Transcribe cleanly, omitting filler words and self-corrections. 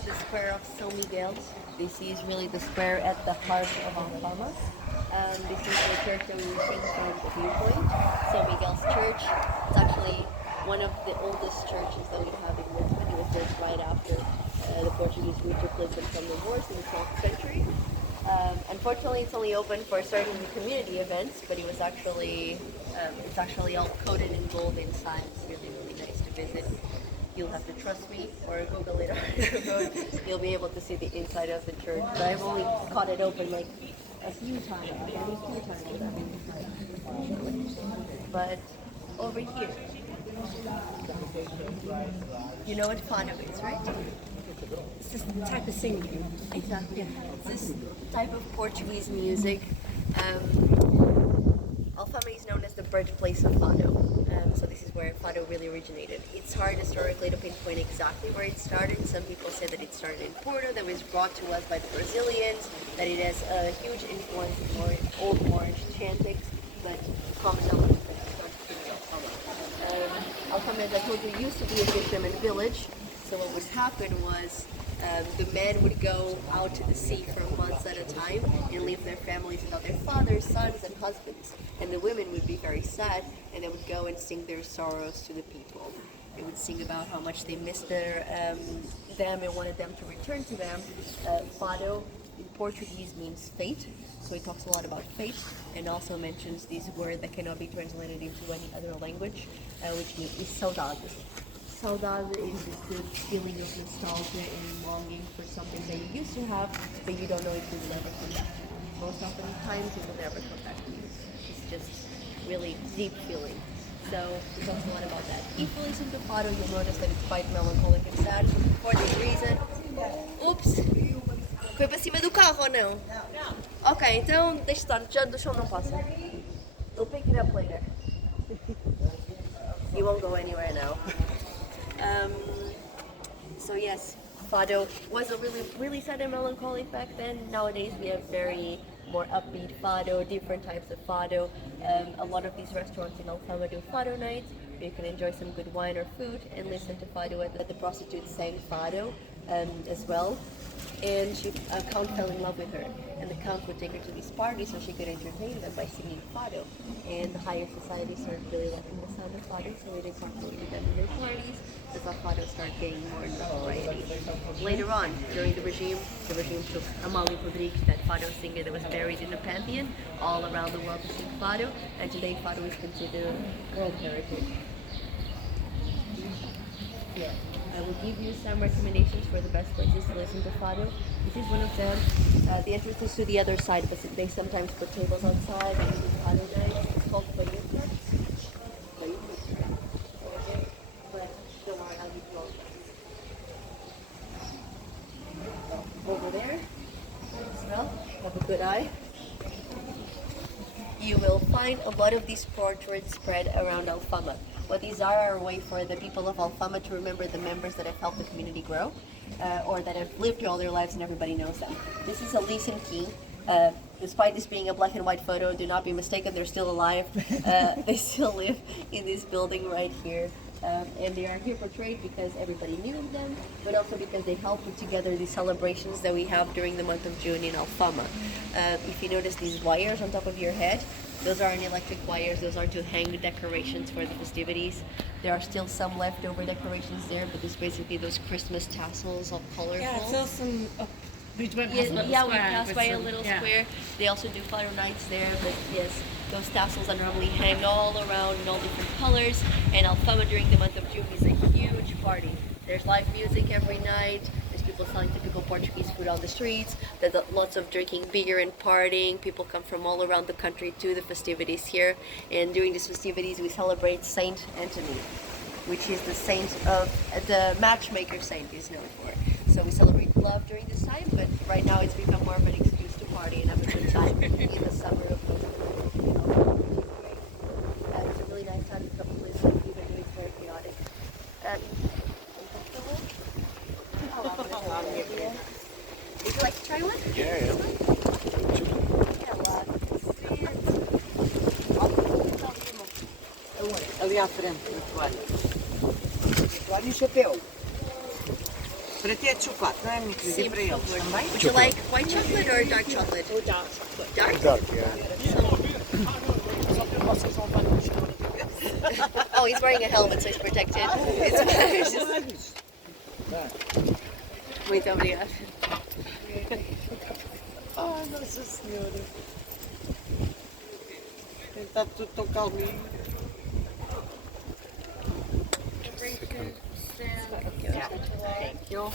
the square of São Miguel. This is really the square at the heart of Alfama. This is the church that we were seeing from the viewpoint, São Miguel's church. It's actually one of the oldest churches that we have in Lisbon. It was built right after the Portuguese took Lisbon from the Moors in the 12th century. Unfortunately, it's only open for certain community events, but it's actually all coated in gold inside. It's really, really nice to visit. You'll have to trust me or Google it on your own. You'll be able to see the inside of the church. But I've only caught it open like a few times, maybe 2 times. But over here, you know what Fado is, right? It's this type of singing. Exactly. Yeah. It's this type of Portuguese music. Alfama is known as the birthplace of Fado. So this is where Fado really originated. It's hard historically to pinpoint exactly where it started. Some people say that it started in Porto, that was brought to us by the Brazilians, that it has a huge influence in Old Orange chantings, but comes out with Alfama, as I told you, used to be a fisherman village. So what would happen was the men would go out to the sea for months at a time and leave their families without their fathers, sons, and husbands. And the women would be very sad, and they would go and sing their sorrows to the people. They would sing about how much they missed them and wanted them to return to them. Fado in Portuguese means fate, so it talks a lot about fate, and also mentions this word that cannot be translated into any other language, which means saudades. Saudade is just the feeling of nostalgia and longing for something that you used to have, but you don't know if you will ever come back to. Most often times it will never come back to you. It's just really deep feeling. So we talk a lot about that. If you listen to Fado, you'll notice that it's quite melancholic and sad. For this reason, oops! Foi para cima do carro ou não? Ok, então deixa estar, já do chão não passa. We'll pick it up later. You won't go anywhere now. So yes, Fado was a really sad and melancholic back then. Nowadays we have very more upbeat Fado, different types of Fado. A lot of these restaurants in Alfama do Fado nights, where you can enjoy some good wine or food and listen to Fado. At the prostitutes sang Fado as well. And Count fell in love with her, and the Count would take her to these parties so she could entertain them by singing Fado. And the higher society started really liking the sound of Fado, so they incorporated them in their parties. That's how Fado started gaining more notoriety. Later on, during the regime took Amália Rodrigues, that Fado singer that was buried in a pantheon all around the world to sing Fado, and today Fado is considered world heritage. Yeah. I will give you some recommendations for the best places to listen to Fado. This is one of them. The entrance is to the other side, but they sometimes put tables outside and do Fado nights. It's called băutură. But don't worry, I'll give you all. Over there, smell, have a good eye. You will find a lot of these portraits spread around Alfama. What these are a way for the people of Alfama to remember the members that have helped the community grow, or that have lived all their lives and everybody knows them. This is Elise and King. Despite this being a black and white photo, do not be mistaken, they're still alive. They still live in this building right here. And they are here portrayed because everybody knew them, but also because they helped put together the celebrations that we have during the month of June in Alfama. If you notice these wires on top of your head, those aren't electric wires, those are to hang the decorations for the festivities. There are still some leftover decorations there, but it's basically those Christmas tassels of colorful. Yeah, it's awesome. We went past we square passed by a little square. They also do Fado nights there, but yes, those tassels are normally hang all around in all different colors. And Alfama during the month of June is a huge party. There's live music every night. There's people selling typical Portuguese food on the streets. There's lots of drinking beer and partying. People come from all around the country to the festivities here. And during these festivities, we celebrate Saint Anthony, which is the saint of the matchmaker saint is known for. So we celebrate love during this time, but right now it's become more of an excuse to party and have a good time in the summer of it's a really nice time to come to listen, even though it's very chaotic. Would you like to try one? Yeah. Ali à frente, na toalha. Toalha e chapéu. Para ti é de chocolate, não é, minha querida? E Sim, para por eles favor. também? Would you like white chocolate or dark chocolate? Or dark chocolate. Dark? Dark, yeah. Só para vocês não levarem um chão na cabeça. Oh, he's wearing a helmet, so he's protected. It's Muito obrigada. Ai, Nossa Senhora. Está tudo tão calminho. Thank you.